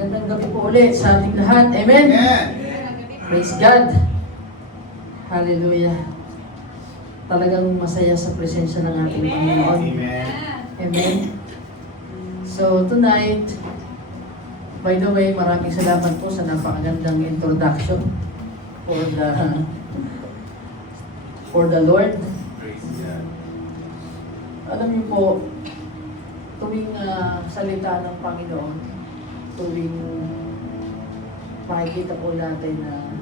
Magandang gabi po ulit sa ating lahat. Amen? Amen. Praise God. Hallelujah. Talagang masaya sa presensya ng ating Panginoon. Amen. Amen. So tonight, by the way, maraming salamat po sa napakagandang introduction for the Lord. Praise God. Alam niyo po, tuwing salita ng Panginoon, tuwing makikita po natin na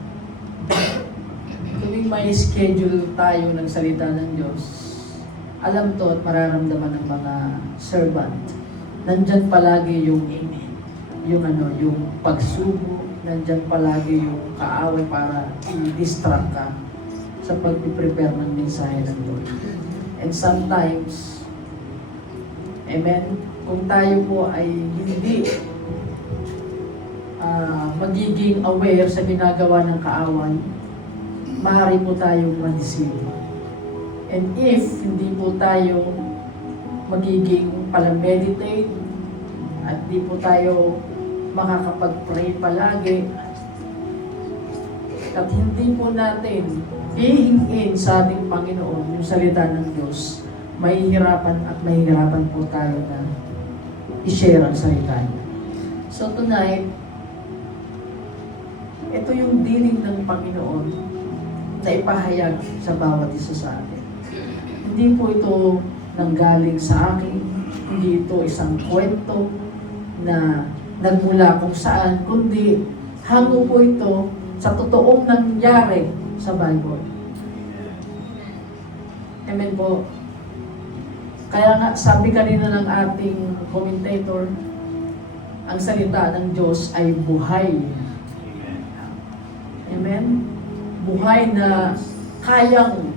tuwing may schedule tayo ng salita ng Diyos, alam to at mararamdaman ng mga servant. Nandyan palagi yung pagsubo, nandyan palagi yung kaaway para i-distract ka sa pag-prepare ng mensahe ng Lord. And sometimes, amen, kung tayo po ay hindi magiging aware sa ginagawa ng kaaway, maaari po tayong ma-deceive. And if hindi po tayo magiging palameditate at di po tayo makakapag-pray palagi at hindi po natin hihingin sa ating Panginoon yung salita ng Diyos, mahihirapan po tayo na i-share ang salita niya. So tonight, ito yung dinig ng Panginoon na ipahayag sa bawat isa sa atin. Hindi po ito nanggaling sa akin, hindi ito isang kwento na nagmula kung saan, kundi hango po ito sa totoong nangyari sa Bible. Amen po. Kaya nga, sabi kanina ng ating commentator, ang salita ng Diyos ay buhay. Amen? Buhay na kayang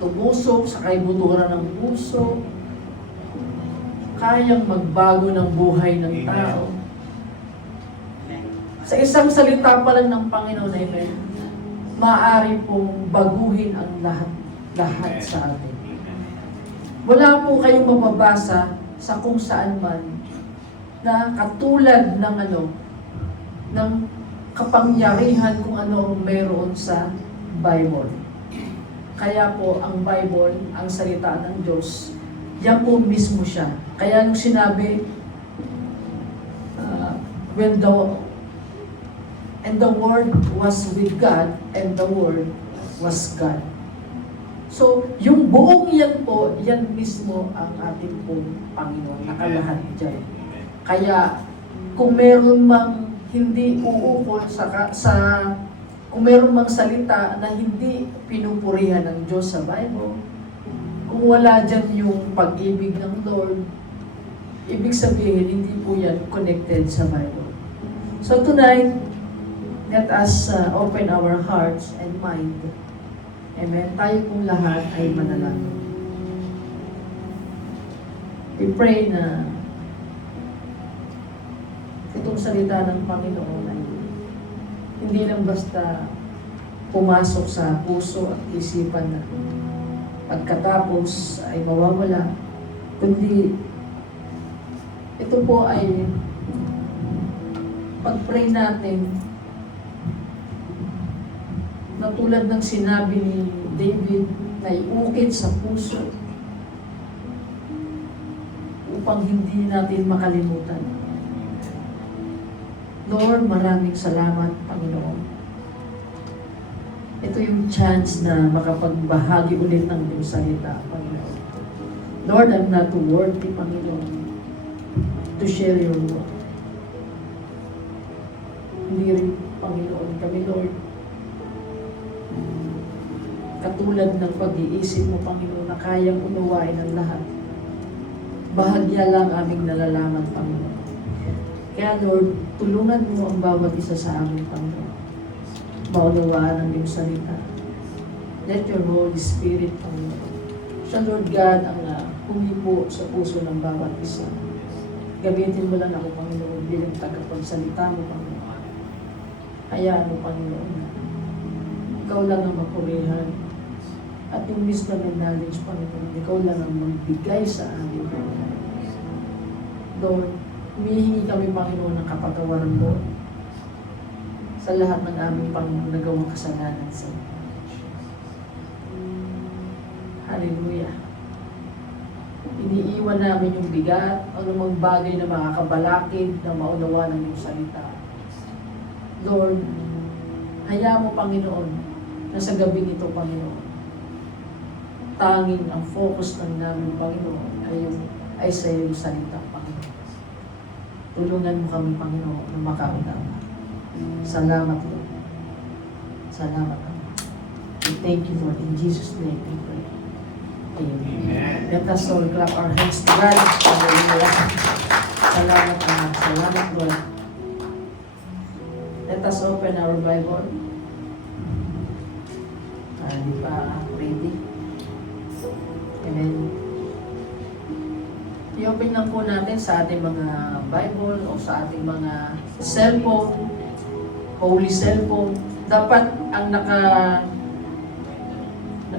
tumusok sa kaibuturan ng puso, kayang magbago ng buhay ng tao. Sa isang salita pa lang ng Panginoon, amen, maaari pong baguhin ang lahat sa atin. Wala po kayong mababasa sa kung saan man na katulad ng ng kapangyarihan kung ano ang meron sa Bible. Kaya po ang Bible, ang salita ng Diyos, yan po mismo siya. Kaya nung sinabi, and the Word was with God, and the Word was God. So, yung buong yan po, yan mismo ang ating pong Panginoon, nakalahat dyan. Kaya, kung meron mang hindi uukol kung meron mang salita na hindi pinupurihan ng Diyos sa Bible, kung wala dyan yung pag-ibig ng Lord, ibig sabihin, hindi po yan connected sa Bible. So tonight, let us open our hearts and mind. Amen. Tayo pong lahat ay manalangin. We pray na itong salita ng Panginoon ay hindi lang basta pumasok sa puso at isipan na pagkatapos ay mawawala, kundi ito po ay pag-pray natin na tulad ng sinabi ni David na iukit sa puso upang hindi natin makalimutan. Lord, maraming salamat, Panginoon. Ito yung chance na makapagbahagi ulit ng iyong salita, Panginoon. Lord, I'm not worthy, Panginoon, to share your word. Hindi rin, Panginoon, kami, Lord, katulad ng pag-iisip mo, Panginoon, na kayang unawain ang lahat. Bahagya lang aming nalalaman, Panginoon. Kaya Lord, tulungan mo ang bawat isa sa amin, Panginoon. Maunawaan ang iyong salita. Let your Holy Spirit, Panginoon, siya, Lord God, ang humipo sa puso ng bawat isa. Gamitin mo lang ako, Panginoon, bilang tagapagsalita mo, Panginoon. Hayaan mo, Panginoon, ikaw lang ang mapurihan. At yung wisdom and knowledge, Panginoon, ikaw lang ang magbigay sa amin, Panginoon. Lord, Humihingi kami, Panginoon, ng kapatawaran mo sa lahat ng aming nagawang kasalanan sa iyo. Hallelujah. Iniiwan namin yung bigat, anumang bagay na makakabalakid na maunawa ng iyong salita. Lord, hayaan mo, Panginoon, na sa gabi nito, Panginoon, tanging ang focus ng namin, Panginoon, ay sa iyong salita, Panginoon. Tulungan mo kami, Panginoon, na makaunawa. Salamat, Lord. Salamat, Lord. We thank you, Lord. In Jesus' name we pray. Amen. Let us all clap our hands to God. Hallelujah. Salamat, Lord. Salamat, Lord. Let us open our Bible. Hindi pa ready. Amen. I-open lang po natin sa ating mga Bible o sa ating mga cellphone, holy cellphone. Dapat ang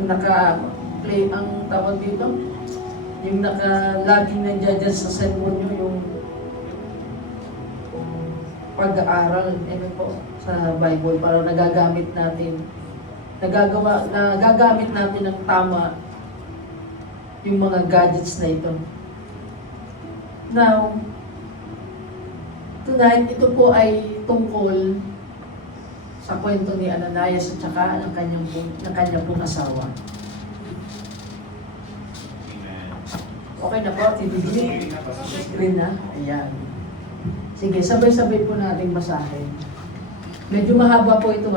naka-play ang tawag dito, yung laging nandiyan dyan sa cellphone nyo, yung pag-aaral, po, sa Bible para nagagamit natin ng tama yung mga gadgets na ito. Now, tonight, ito po ay tungkol sa kwento ni Ananias at saka ng kanyang pong asawa. Okay na po, tibigil. Screen na. Ayan. Sige, sabay-sabay po natin basahin. Medyo mahaba po ito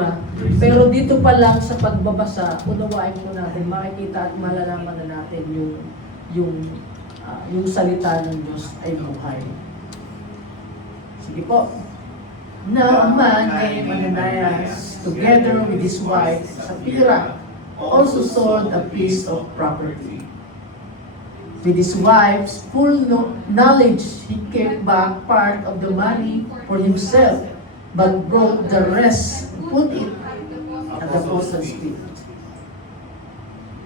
pero dito pa lang sa pagbabasa, unawain po natin, makikita at malalaman na natin yung salita ng Diyos ay buhay. Sige po. Now a man named Ananias, together with his wife Sapphira, also sold a piece of property. With his wife's full knowledge, he kept back part of the money for himself, but brought the rest and put it at the apostles' feet.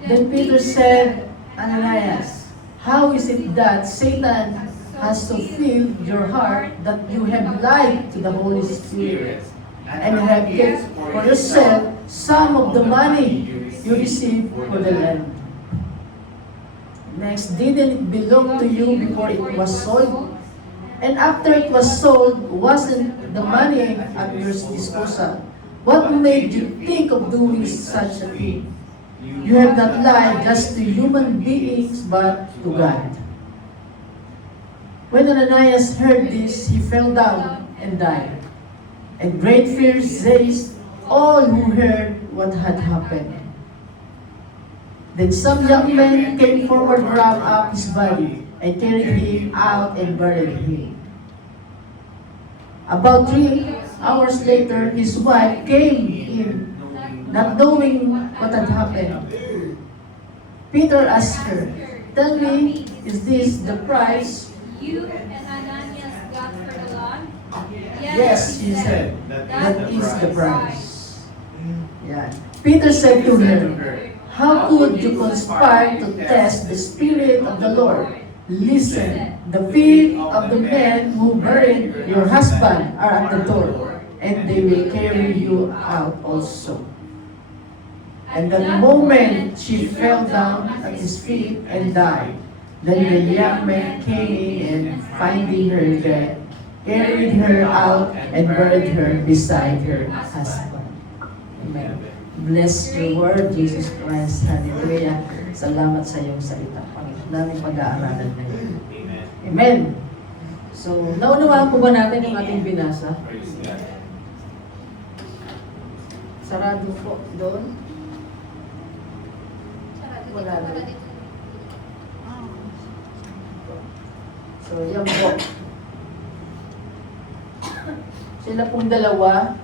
Then Peter said, Ananias, how is it that Satan has so filled your heart that you have lied to the Holy Spirit and have kept for yourself some of the money you received for the land? Next, didn't it belong to you before it was sold? And after it was sold, wasn't the money at your disposal? What made you think of doing such a thing? You have not lied just to human beings, but to God. When Ananias heard this, he fell down and died. And great fear seized all who heard what had happened. Then some young men came forward, wrapped up his body, and carried him out and buried him. About 3 hours later, his wife came in, not knowing what had happened. Peter asked her, "Tell me, is this the price you and Ananias got for the land?" Yes, she said, that is the price. Yeah. Peter said to her, "How could you conspire to test the Spirit of the Lord? Listen, the feet of the men who buried your husband are at the door, and they will carry you out also." And the moment she fell down at his feet and died, then the young men came in and finding her dead, carried her out and buried her beside her husband. Amen. Bless your word, Jesus Christ. Hallelujah. Salamat sa iyong salita, Panginoon. Naming pag-aaralan na yun. Amen. So, naunawaan po ba natin yung ating binasa? Sarado po doon. Wala na. So, yan po. Sila pong dalawa,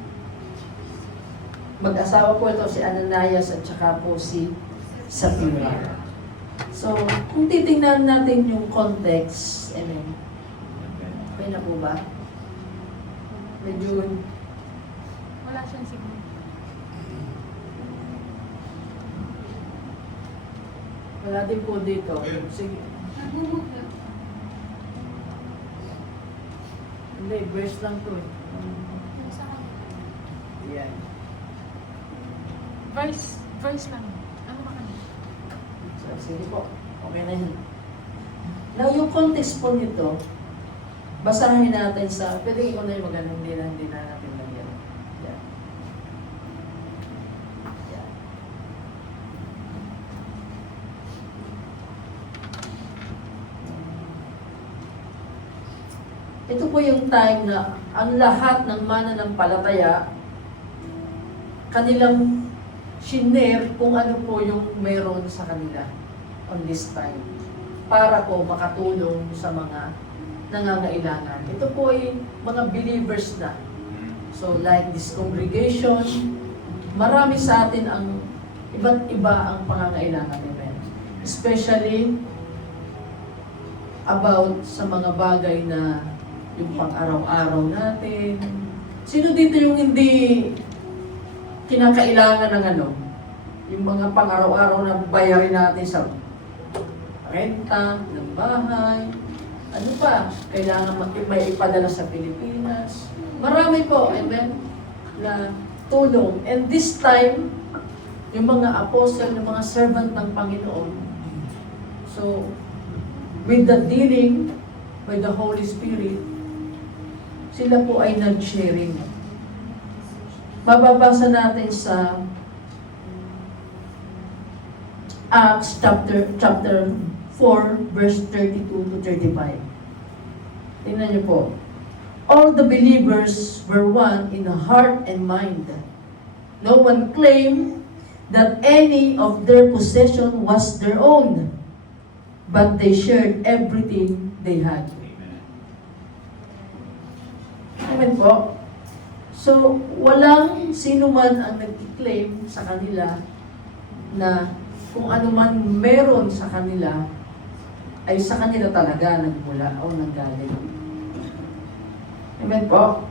mag-asawa po ito si Ananias at saka po si Sapphira. So, kung titingnan natin yung context, okay na po ba? Medyo Wala siyang siguro. wala din po dito. Sige. Nagmumove na. Hindi, verse lang to eh. Yung sa kanila. Yan. Verse lang. Ano ba kanila? So, sige po. Okay na yan. Now, yung context po nito, basahin natin sa, pwede ko na yung magana, hindi na natin lagyan. Yan. Yan. Ito po yung time na ang lahat ng mananampalataya, kanilang shinare kung ano po yung meron sa kanila on this time para po makatulong sa mga nangangailangan. Ito po ay mga believers na. So like this congregation, marami sa atin ang iba't iba ang pangangailangan namin. Especially about sa mga bagay na yung pang-araw-araw natin. Sino dito yung hindi kinakailangan ng ano? Yung mga pang-araw-araw na bayarin natin sa renta, ng bahay, ano pa, kailangan may ipadala sa Pilipinas. Marami po, amen, na tulong. And this time, yung mga apostle, yung mga servant ng Panginoon, so, with the dealing by the Holy Spirit, sila po ay nag-sharing. Mababasa natin sa Acts chapter 4, verse 32 to 35. Tingnan niyo po. All the believers were one in heart and mind. No one claimed that any of their possession was their own, but they shared everything they had. Amen po. So, walang sino man ang nag-claim sa kanila na kung ano man meron sa kanila, ay sa kanila talaga nagmula o nanggaling. Amen po.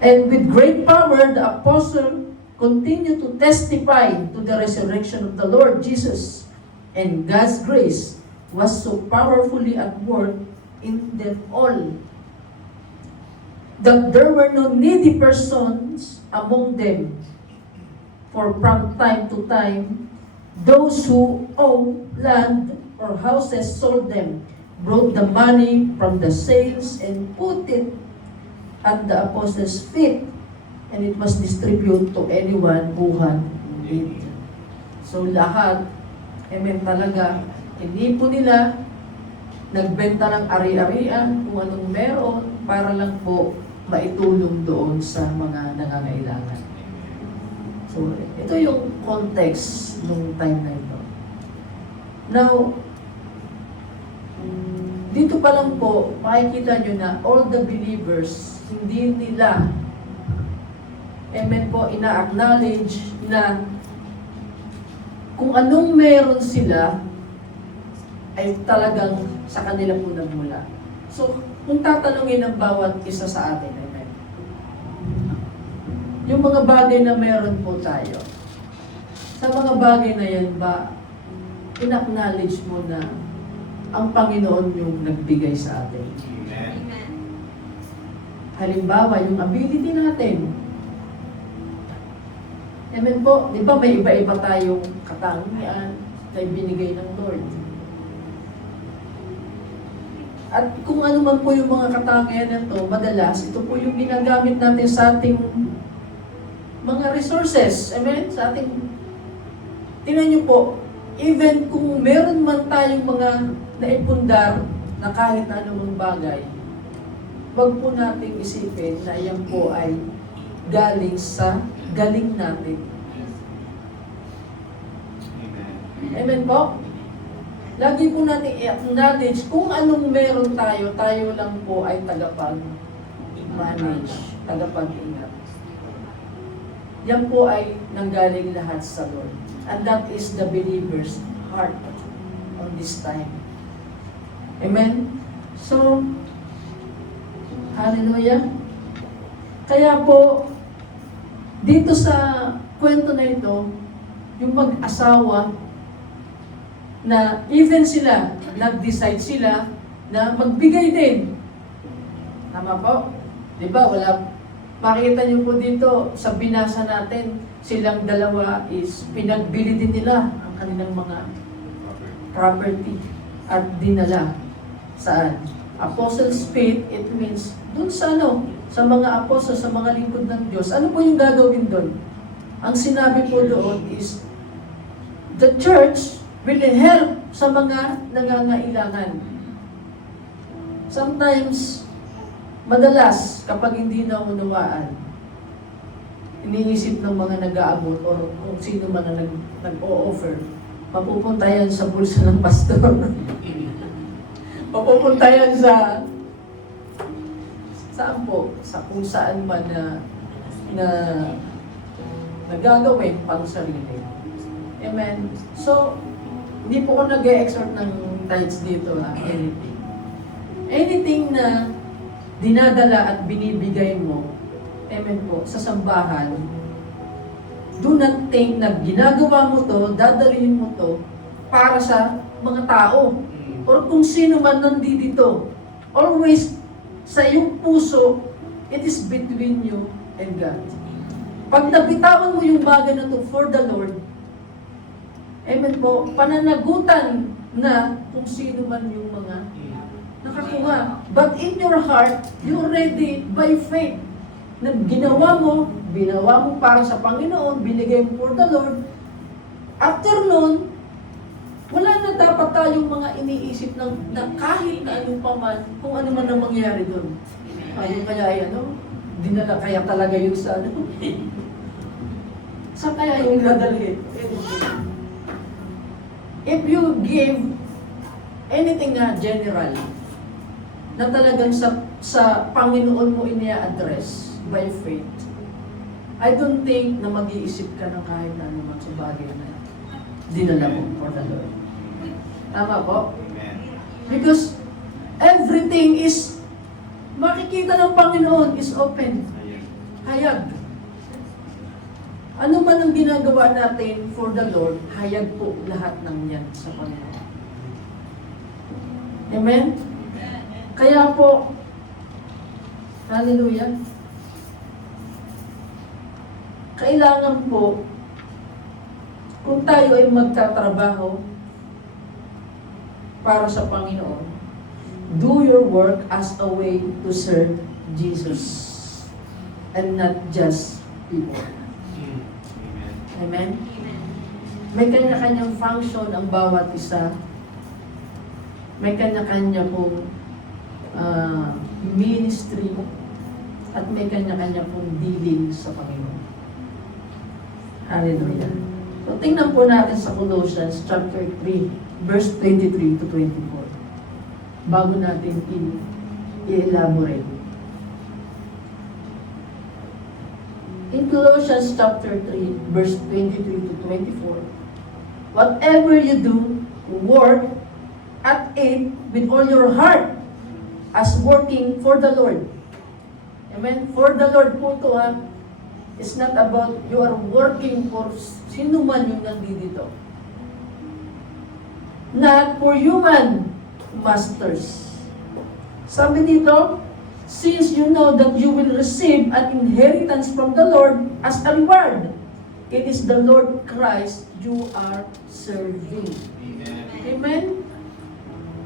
And with great power, the apostle continued to testify to the resurrection of the Lord Jesus. And God's grace was so powerfully at work in them all, that there were no needy persons among them. For from time to time, those who owned land or houses sold them, brought the money from the sales, and put it at the apostles' feet, and it was distributed to anyone who had need. So lahat, amen talaga, inipon nila, nagbenta ng ari-arian, kung anong meron, para lang po maitulong doon sa mga nangangailangan. So, ito yung context nung time na ito. Now, dito pa lang po, makikita nyo na all the believers, hindi nila, amen po, ina-acknowledge na kung anong meron sila, ay talagang sa kanila po nagmula. So, kung tatanungin ng bawat isa sa atin, amen, yung mga bagay na meron po tayo, sa mga bagay na yan ba, in-acknowledge mo na ang Panginoon yung nagbigay sa atin? Amen. Halimbawa, yung ability natin. Amen po, di ba may iba-iba tayong katangian na binigay ng Lord? At kung ano man po yung mga katangian nito, madalas, ito po yung ginagamit natin sa ating mga resources. Amen? Sa ating, tingnan niyo po, even kung meron man tayong mga naipundar na kahit na anumang bagay, wag po nating isipin na yan po ay galing sa galing natin. Amen po? Lagi po natin i-acknowledge kung anong meron tayo, tayo lang po ay tagapag-manage, tagapag-ingat. Yan po ay nanggaling lahat sa Lord. And that is the believer's heart on this time. Amen? So, hallelujah. Kaya po, dito sa kwento na ito, yung mag-asawa, na even sila, nag-decide sila na magbigay din. Tama po? Di ba? Makita niyo po dito sa binasa natin, silang dalawa is pinagbili din nila ang kanilang mga property at dinala saan? Apostles' faith, it means dun sa sa mga apostles, sa mga lingkod ng Diyos. Ano po yung gagawin doon? Ang sinabi po doon is, the church will help sa mga nangangailangan. Sometimes, madalas, kapag hindi na unawaan, iniisip ng mga nag-aabot o kung sino man na nag-o-offer, mapupunta yan sa bulsa ng pastor. Mapupunta yan sa saan po? Sa kung saan man na nagagawin pang sarili. Amen. So, hindi po ko nag-e-exhort ng tithes dito anything. Anything na dinadala at binibigay mo, amen po, sa sambahan, do not think na ginagawa mo to, dadalhin mo to para sa mga tao or kung sino man nandito. Always, sa iyong puso, it is between you and God. Pag nabitawan mo yung bagay na to for the Lord, amen po, pananagutan na kung sino man yung mga nakakuha. But in your heart, you already, by faith, na binawa mo para sa Panginoon, binigay mo for the Lord. After nun, wala na dapat tayong mga iniisip na kahit na anong paman, kung ano man ang mangyari doon. Ayun kaya ay dinala kaya talaga yun sa Saan kaya yung dadalhin? If you give anything na general, na talagang sa Panginoon mo inia-address by faith, I don't think na mag-iisip ka ng kahit na ano man sa bagay na dinala mo for the Lord. Tama po? Because everything is, makikita ng Panginoon is open. Hayag. Ano man ang ginagawa natin for the Lord, hayag po lahat ng yan sa Panginoon. Amen? Kaya po, hallelujah, kailangan po, kung tayo ay magtatrabaho para sa Panginoon, do your work as a way to serve Jesus and not just people. Amen? May kanya-kanyang function ang bawat isa. May kanya-kanya pong ministry at may kanya-kanya pong dealing sa Panginoon. Hallelujah. So, tingnan po natin sa Colossians chapter 3, verse 23 to 24. Bago natin i-elaborate. In Colossians chapter 3, verse 23 to 24, whatever you do, work at it with all your heart as working for the Lord. Amen? For the Lord po ito, it's not about you are working for sino man yung nandito. Not for human masters. Sabi dito, since you know that you will receive an inheritance from the Lord as a reward, it is the Lord Christ you are serving. Amen. Amen?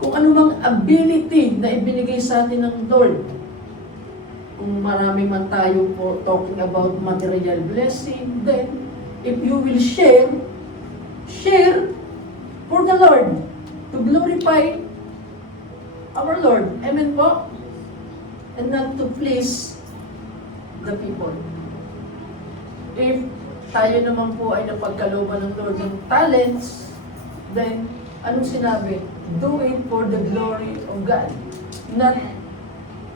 Kung ano mang ability na ibinigay sa atin ng Lord, kung marami man tayo po talking about material blessing, then if you will share for the Lord, to glorify our Lord. Amen po? And not to please the people. If tayo naman po ay napagkalooban ng Lord ng talents, then anong sinabi? Do it for the glory of God. Not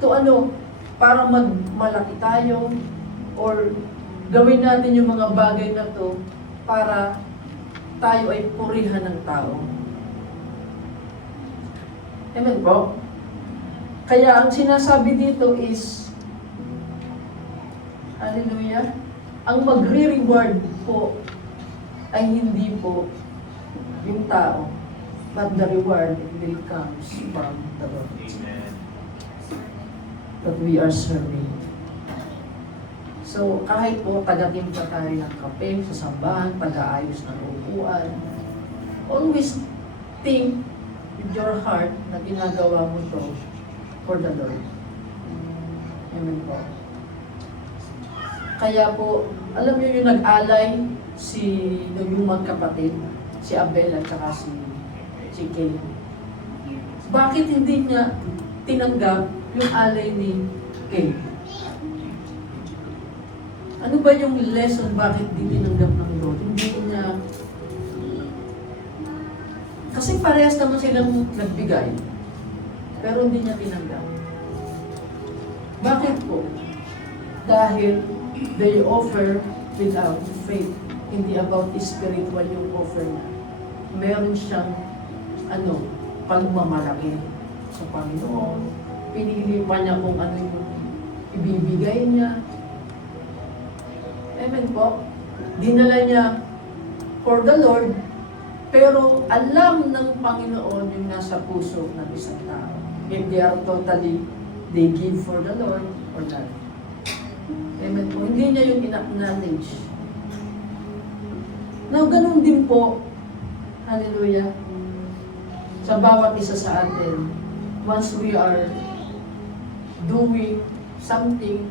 to para magmalaki tayo or gawin natin yung mga bagay na to para tayo ay purihan ng tao. Amen po? Kaya ang sinasabi dito is, hallelujah, ang magre-reward po ay hindi po yung tao, but the reward will come from the Lord. Amen. that we are serving. So, kahit po taga-timpla tayo ng kape sa sambahan, taga-ayos ng upuan, always think with your heart na ginagawa mo to for the Lord. Amen po. Kaya po, alam niyo yung nag-alay yung magkapatid, si Abel at saka si Cain. Bakit hindi niya tinanggap yung alay ni Cain? Ano ba yung lesson bakit di tinanggap ng Lord? Hindi niya... Kasi parehas naman silang nagbigay, pero hindi niya tinanggap. Bakit po? Dahil they offer without faith. Hindi about spiritual yung offer niya. Meron siyang pagmamalaki sa Panginoon. Pinili pa niya kung ano yung ibibigay niya. Amen po. Dinala niya for the Lord, pero alam ng Panginoon yung nasa puso ng isang tao. If they are totally, they give for the Lord or not. Amen po. Hindi niya yung in-acknowledge. Now, ganun din po, hallelujah, sa bawat isa sa atin, once we are doing something,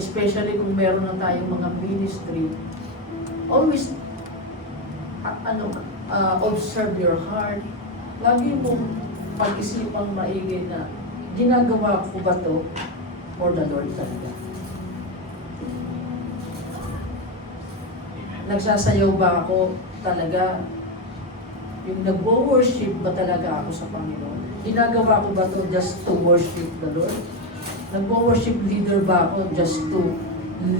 especially kung meron na tayong mga ministry, always observe your heart. Lagi mong pag-isipang maigi na ginagawa ko ba to for the Lord talaga? Nagsasayaw ba ako talaga? Yung nag-worship ba talaga ako sa Panginoon? Ginagawa ko ba to just to worship the Lord? Nag-worship leader ba ako just to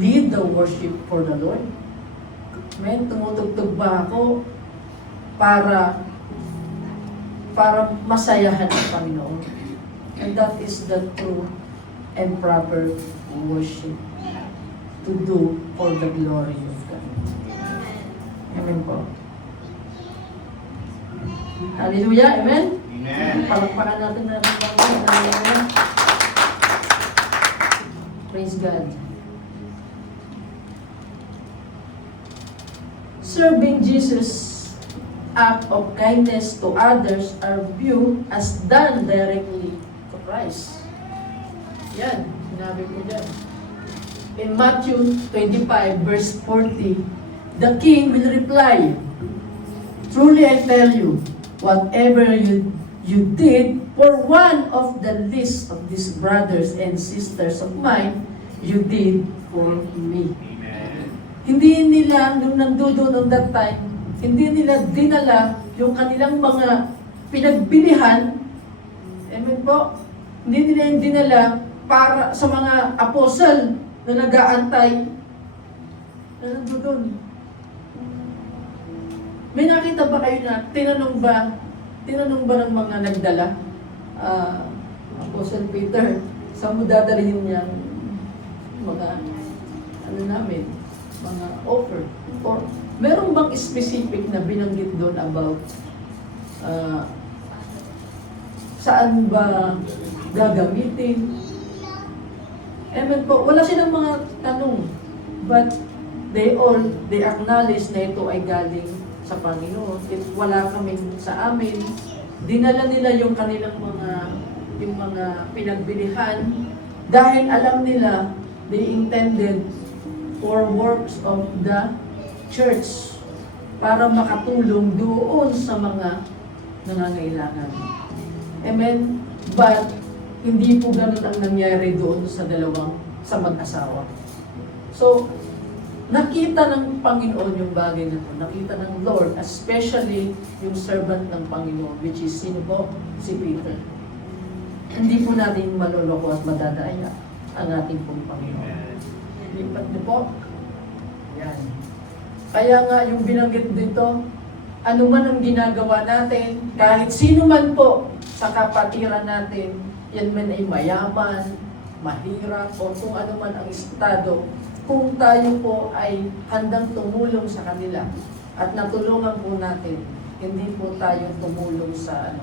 lead the worship for the Lord? Amen? Tumutugtog ba ako para masayahan ang Panginoon? And that is the true and proper worship to do for the glory of God. Amen po. Hallelujah. Amen? Amen. Palakpakan natin na Amen. Praise God. Serving Jesus' act of kindness to others are viewed as done directly to Christ. Yan, sinabi ko dyan. In Matthew 25, verse 40, the king will reply, "Truly I tell you, whatever you did for one of the least of these brothers and sisters of mine, you did for me." Amen. Hindi nila, nung nandoon on that time, hindi nila dinala yung kanilang mga pinagbilihan, amen po, hindi nila yung dinala para sa mga apostle na nag-aantay na nandoon. May nakita ba kayo na tinanong ba ng mga nagdala, Apostle Peter, saan mo dadalhin niya mga mga offer? Or meron bang specific na binanggit doon about saan ba gagamitin? Amen po. Wala silang mga tanong. But they acknowledge na ito ay galing sa Panginoon. If wala kami sa amin, dinala nila yung kanilang mga pinagbilihan dahil alam nila they intended for works of the church para makatulong doon sa mga nangangailangan. Amen? But hindi po ganun ang nangyari doon sa mag-asawa. So, nakita ng Panginoon yung bagay na ito. Nakita ng Lord, especially yung servant ng Panginoon, which is sino po? Si Peter. Hindi po natin maloloko at madadaya ang ating pong Panginoon. Lipat niyo po. Yan. Kaya nga yung binanggit dito, ano man ang ginagawa natin, kahit sino man po sa kapatiran natin, yan man ay mayaman, mahirap, o kung ano man ang estado, kung tayo po ay handang tumulong sa kanila at natulungan po natin, hindi po tayo tumulong sa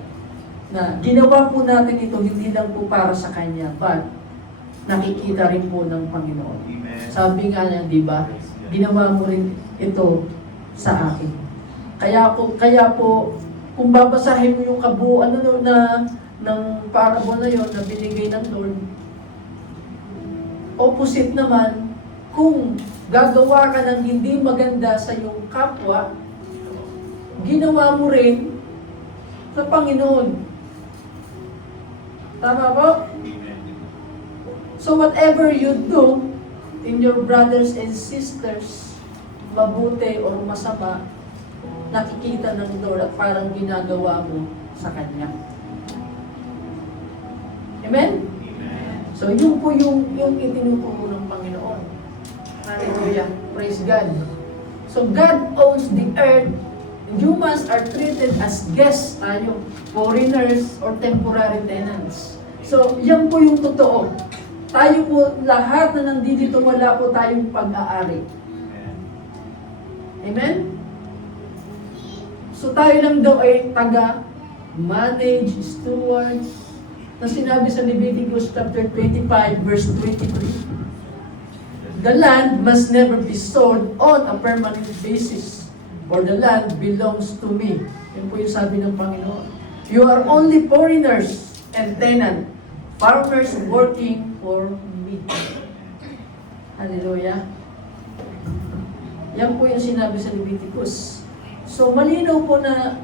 na ginawa po natin ito hindi lang po para sa Kanya, but nakikita rin po ng Panginoon. Amen. Sabi nga niya, di ba, ginawa mo rin ito sa akin. Kaya po, kung babasahin mo yung kabuuan ng parable na yon na binigay ng Lord, opposite naman, kung gagawa ka ng hindi maganda sa iyong kapwa, ginawa mo rin sa Panginoon. Tama po? Amen. So whatever you do in your brothers and sisters, mabuti o masama, nakikita ng Lord at parang ginagawa mo sa Kanya. Amen? Amen. So yun po yung itinuturo ng Panginoon. Hallelujah. Praise God. So God owns the earth. Humans are treated as guests tayo, foreigners or temporary tenants. So yan po yung totoo. Tayo po, lahat na nandito, wala po tayong pag-aari. Amen. Amen? So tayo lang daw ay taga-manage, stewards, na sinabi sa Leviticus chapter 25, verse 23. The land must never be sold on a permanent basis, for the land belongs to me. Yun po yung sabi ng Panginoon. You are only foreigners and tenant, farmers working for me. Hallelujah. Yan po yung sinabi sa Leviticus. So malinaw po na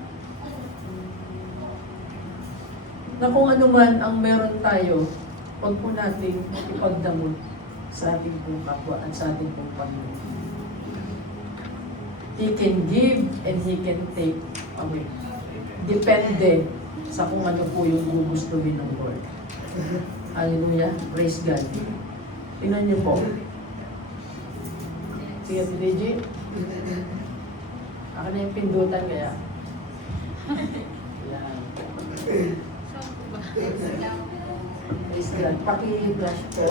kung ano man ang meron tayo, huwag po natin ipagdamot sa ating pong kapwa at sa ating pong Panginoon. He can give and He can take away. Depende sa kung ano po yung gugustuhin ng Lord. Hallelujah. Praise God. Tingnan niyo po. Sige, Reggie. Ako na yung pindutan kaya. Yan. Praise God. Paki-flash po.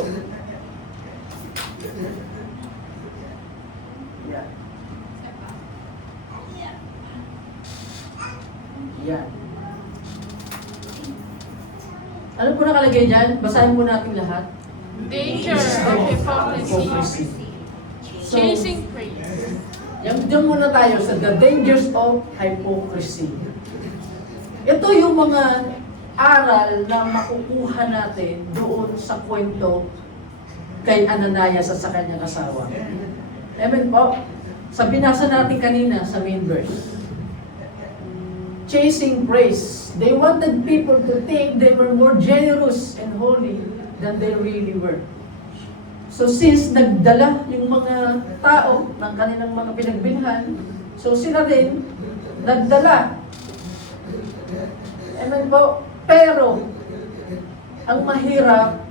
Yan. Yan. Ano po nakalagay dyan? Basahin po natin lahat. Danger of hypocrisy. Chasing praise. Diyan muna tayo sa the dangers of hypocrisy. Ito yung mga aral na makukuha natin doon sa kwento kay Ananias at sa kanyang asawa. Amen po? Sa binasa natin kanina sa main verse. Chasing praise. They wanted people to think they were more generous and holy than they really were. So since nagdala yung mga tao ng kanilang mga pinagbilhan, so sila din nagdala. Amen po? Pero, ang mahirap,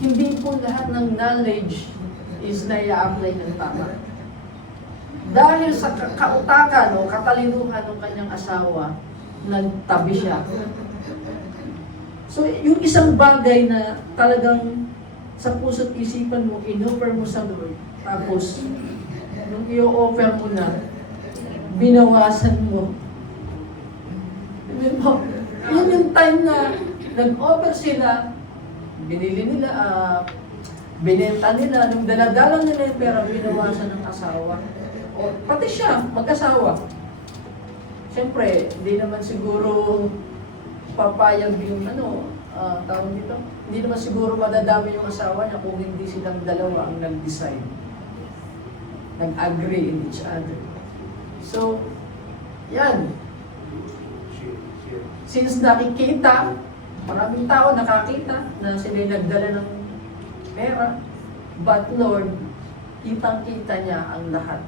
hindi po lahat ng knowledge is na-i-apply ng tama. Dahil sa kautakan o katalinuhan ng kanyang asawa, nagtabi siya. So, yung isang bagay na talagang sa puso't isipan mo, in-offer mo sa Lord, tapos, nung i-offer mo na, binawasan mo. Amen po? Yun yung time na nag-offer sila, binili nila, binenta nila, nung daladalang nila yung pera, binawasan ng asawa. O, pati siya, mag-asawa. Siyempre, hindi naman siguro papayag yung tawag dito. Hindi naman siguro madadami yung asawa niya kung hindi silang dalawa ang nag-decide. Nag-agree in each other. So, yan. Since nakikita, maraming tao nakakita na sila nagdala ng pera, but Lord, kitang-kita niya ang lahat.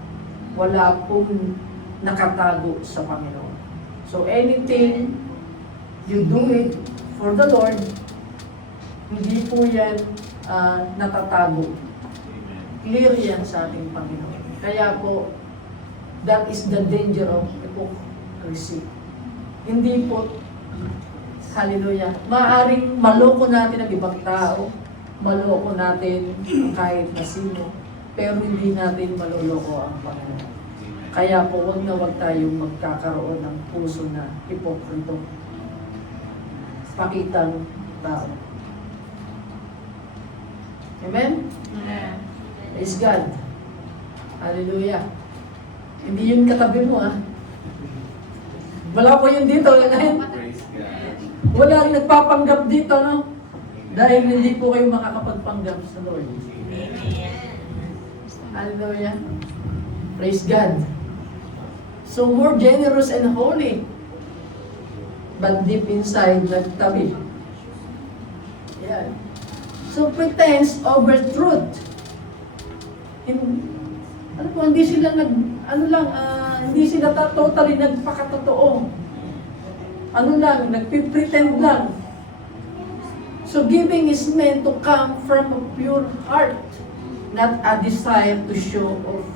Wala pong nakatago sa Panginoon. So anything you do it for the Lord, hindi po yan natatago. Clear yan sa ating Panginoon. Kaya po, that is the danger of hypocrisy. Hindi po, hallelujah, maaaring maloko natin ang ibang tao, maloko natin kahit na sino, pero hindi natin maloloko ang Panginoon. Kaya po, huwag na huwag tayong magkakaroon ng puso na hipokrito. Pakitang tao. Amen? Amen. Praise God. Hallelujah. Hindi yun katabi mo, ha? Wala po yun dito. Praise God. Wala nagpapanggap dito, no? Dahil hindi po kayo makakapagpanggap sa Lord. Hallelujah. Praise God. So more generous and holy. But deep inside, nagtabi. Yan. So pretense over truth. Ano po, hindi sila hindi sila totally nagpakatotoo. Ano lang, nagpipretend lang. So giving is meant to come from a pure heart, not a desire to show off.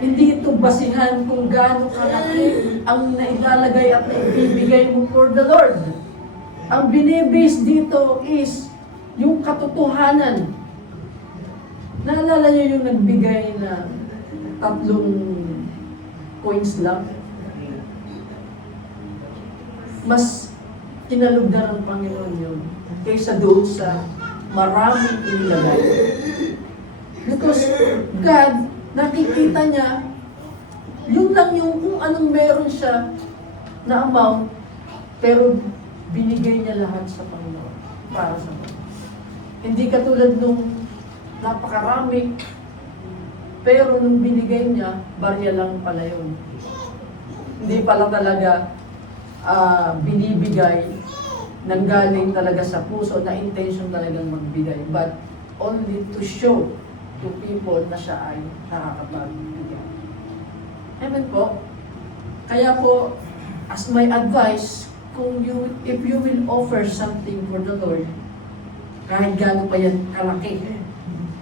Hindi ito basihan kung gaano kalaki ang nailalagay at naibibigay mo for the Lord. Ang binibase dito is yung katotohanan. Naalala niyo yung nagbigay na 3 coins lang? Mas kinalugdan ng Panginoon yun kaysa doon sa maraming inilagay. Because God, nakikita niya, yun lang yung kung anong meron siya na amount, pero binigay niya lahat sa Panginoon para sa Panginoon. Hindi katulad nung napakarami, pero nung binigay niya, barya lang pala yun. Hindi pala talaga binibigay nanggaling talaga sa puso na intention talagang magbigay, but only to show to people na siya ay nakakapagbigay. Amen po. Kaya po, as my advice, if you will offer something for the Lord, kahit gaano pa yan kalaki,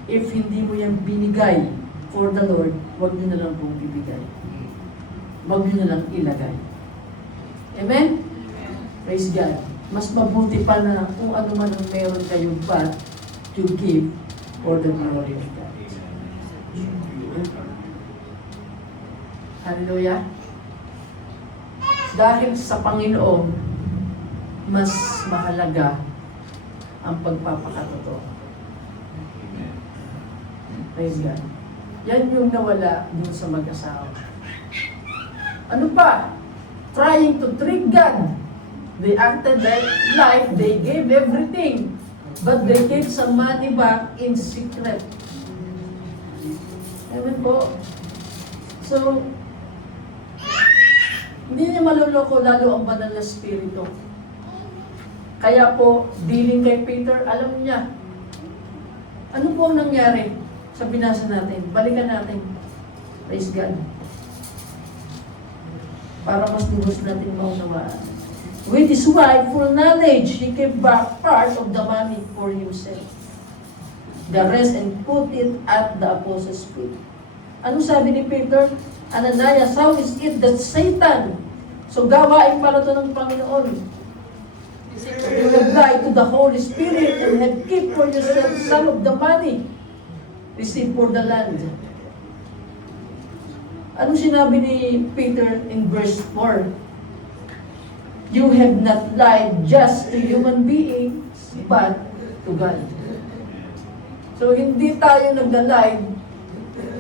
if hindi mo yan binigay for the Lord, huwag nyo na lang pong bibigay. Huwag nyo na lang ilagay. Amen? Praise God. Mas mabuti pa na kung ano man ang meron kayo, but you give for the glory of God. Hallelujah. Dahil sa Panginoon, mas mahalaga ang pagpapakatotoo. Praise God. Yan yung nawala dun sa mag-asawa. Ano pa? Trying to trick God. They acted their life, they gave everything, but they gave some money back in secret. Amen po. So, hindi niya maluloko lalo ang banal na spirito. Kaya po, dealing kay Peter, alam niya, ano po ang nangyari sa binasa natin? Balikan natin. Praise God. Para mas lubos natin maunawaan. With his wife, full knowledge, he gave back part of the money for himself. The rest and put it at the apostles' feet. Ano sabi ni Peter? Ananias, how is it that Satan, so gawain pala ito ng Panginoon, you have lied to the Holy Spirit and have kept for yourself some of the money received for the land. Ano sinabi ni Peter in verse 4? You have not lied just to human beings, but to God. So, hindi tayo nagla-lie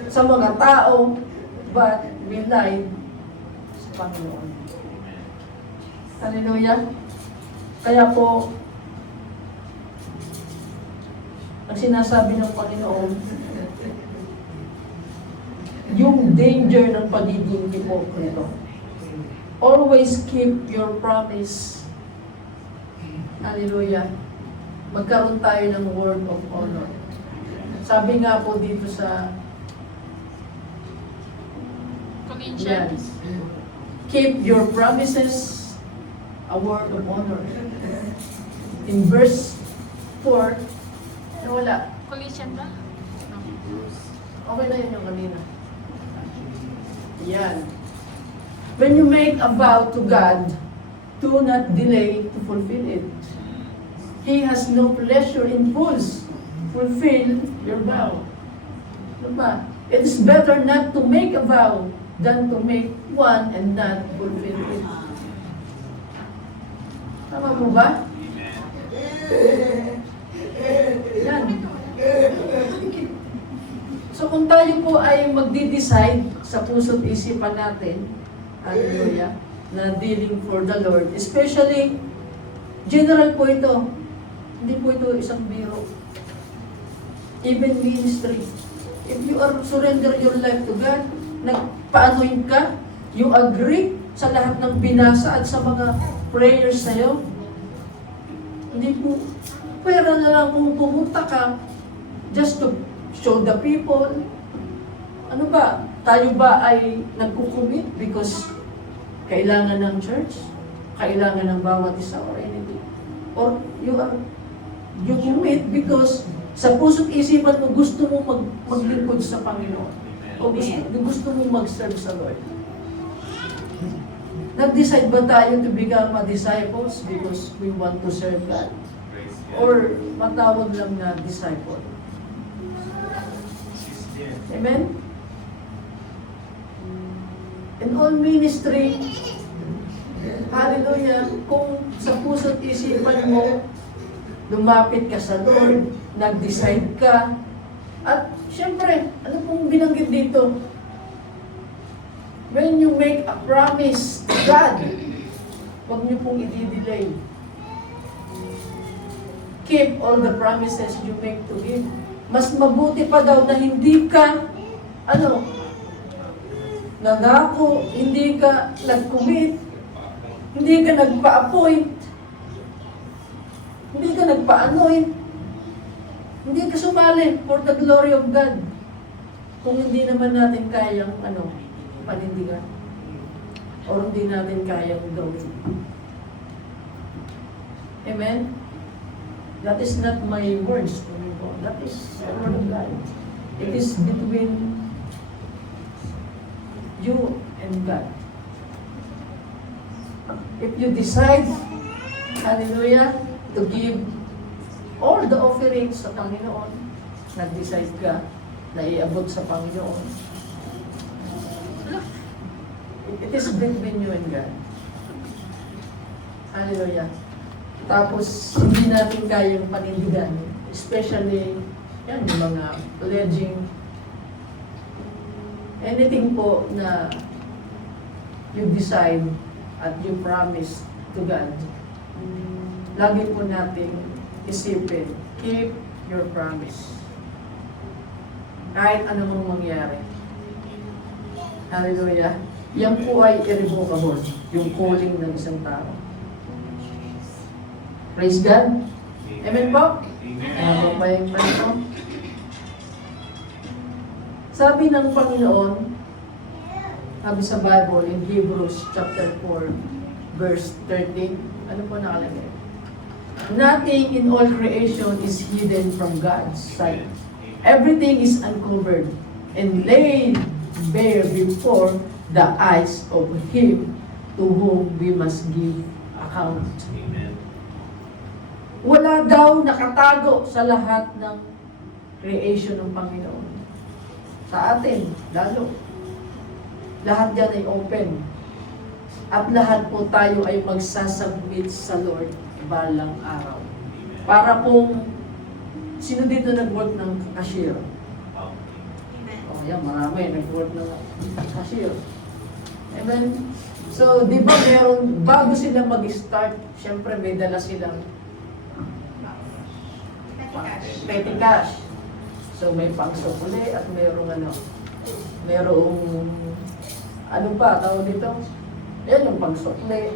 sa mga tao, but we lied sa Panginoon. Hallelujah. Kaya po, ang sinasabi ng Panginoon, yung danger ng pagiging hipokrito. Always keep your promise. Hallelujah. Magkaroon tayo ng word of honor. Sabi nga po dito sa Corinthians. Keep your promises, a word of honor. In verse 4, wala. Corinthians ba? No. Okay na yun yung kanina. Yan. When you make a vow to God, do not delay to fulfill it. He has no pleasure in fools. Fulfill your vow. Diba? It is better not to make a vow than to make one and not fulfill it. Tama mo ba? Yan. So kung tayo po ay magdi-decide sa puso't isipan natin, hallelujah, na dealing for the Lord, especially, general po ito, hindi po ito isang biro. Even ministry. If you are surrender your life to God, nagpa-anoint ka, you agree sa lahat ng binasa at sa mga prayers sa'yo, hindi po, pwera na lang kung pumunta ka just to show the people. Ano ba? Tayo ba ay nagkukumit because kailangan ng church? Kailangan ng bawat isa or anything? Or you commit because sa puso't isipan mo gusto mo maglingkod sa Panginoon. O gusto mo mag-serve sa Lord. Nag-decide ba tayo to become a disciples because we want to serve God? Or matawag lang na disciple? Amen? In all ministry, hallelujah, kung sa puso't isipan mo, lumapit ka sa Lord, nag-decide ka, at syempre, ano pong binanggit dito? When you make a promise to God, huwag niyo pong i-delay. Keep all the promises you make to Him. Mas mabuti pa daw na hindi ka, nangako, hindi ka nag-commit, hindi ka nagpa-appoint, hindi ka nagpa-anoint, hindi ka sumali for the glory of God. Kung hindi naman natin kayang, panindigan. O hindi natin kayang gawin. Amen? That is not my words. That is the word of God. It is between you and God. If you decide, hallelujah, to give all the offerings sa Panginoon, nag-decide ka na iabot sa Panginoon, it is between you and God. Hallelujah. Tapos, hindi natin kayang panindigan, especially, yan, yung mga pledging, anything po na you decide at you promise to God, lagi po natin isipin, keep your promise. Kahit anong mangyari. Hallelujah. Yan po ay irrevocable, yung calling ng isang tao. Praise God. Amen po? Amen po. Sabi ng Panginoon, sabi sa Bible in Hebrews chapter 4, verse 13, ano po nakalagay? Nothing in all creation is hidden from God's sight. Everything is uncovered and laid bare before the eyes of Him to whom we must give account. Wala daw nakatago sa lahat ng creation ng Panginoon. Sa atin, lalo. Lahat yan ay open. At lahat po tayo ay magsasubmit sa Lord balang araw. Para pong, sino dito nag-work ng cashier? Oh, yan, marami nag-work ng cashier. Amen? So, di ba meron, bago sila mag-start, syempre may dala silang petty cash. So, may pangsukuli at merong pa, tawag dito? Yan yung pangsukli.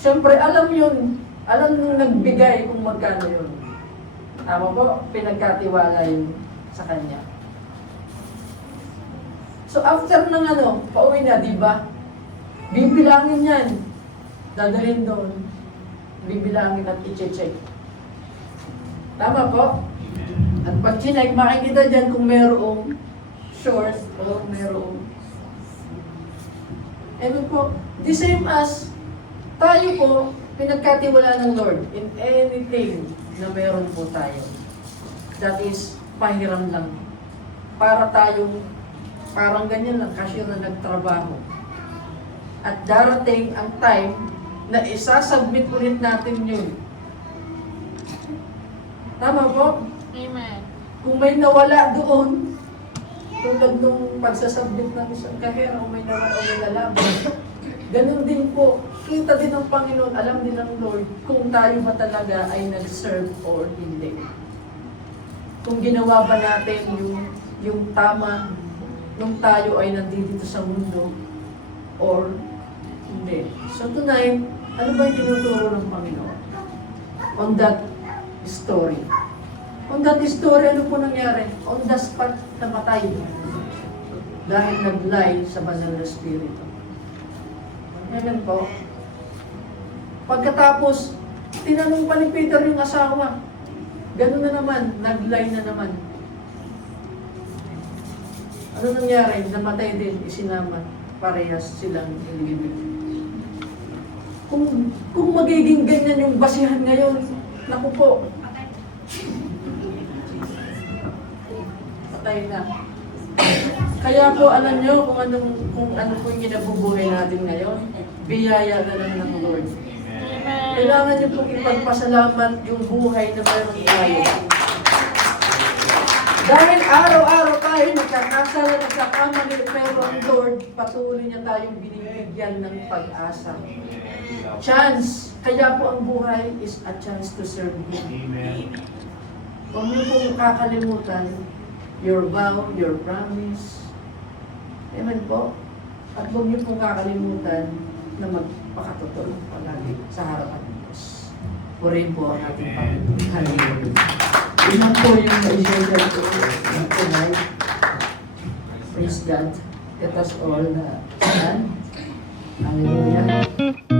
Siyempre, alam nung nagbigay kung magkano yun. Tama po, pinagkatiwala yun sa kanya. So, after ng pauwi na, di ba? Bibilangin yan. Dadalhin doon. Bibilangin at i-check. Tama po? At pag chinek, makikita dyan kung merong short o merong po, the same as tayo po, pinagkatiwala ng Lord in anything na meron po tayo. That is, pahiram lang. Para tayong, parang ganyan lang, cashier na nagtrabaho. At darating ang time na isasubmit ulit natin yun. Tama po? Amen. Kung may nawala doon, Tulad nung pagsasubmit ng isang kahera o may naman o may lalaban. Ganun din po, kita din ng Panginoon, alam din ng Lord kung tayo ba talaga ay nag-serve or hindi. Kung ginawa ba natin yung tama nung tayo ay nandito sa mundo or hindi. So tonight, ano ba yung tinuturo ng Panginoon? On that story. On that story, ano po nangyari? On the spot, namatay. Dahil nag-lie sa banal na spirito. Amen po. Pagkatapos, tinanong pa ni Peter yung asawa. Ganun na naman, nag-lie na naman. Ano nangyari? Namatay din, isinama. Parehas silang ilibig. Kung magiging ganyan yung basihan ngayon, naku po, patay na. Kaya po alam nyo kung ano po yung kinabubuhay natin ngayon, biyaya na lang ng Lord. Kailangan nyo po ipagpasalamat yung buhay na meron tayo. Dahil araw-araw tayo nagkakasala, nagkakamali, pero ang Lord, patuloy niya tayong binibigyan ng pag-asa. Chance. Kaya po ang buhay is a chance to serve Him. Amen. Huwag niyo pong kakalimutan your vow, your promise. Amen po. At huwag niyo pong kakalimutan na magpakatotoo palagi sa harapan ng Diyos. Purihin po ang ating Panginoon. Hallelujah. Ilan po yung na-share ko tonight. Praise God. Let us all stand. Hallelujah.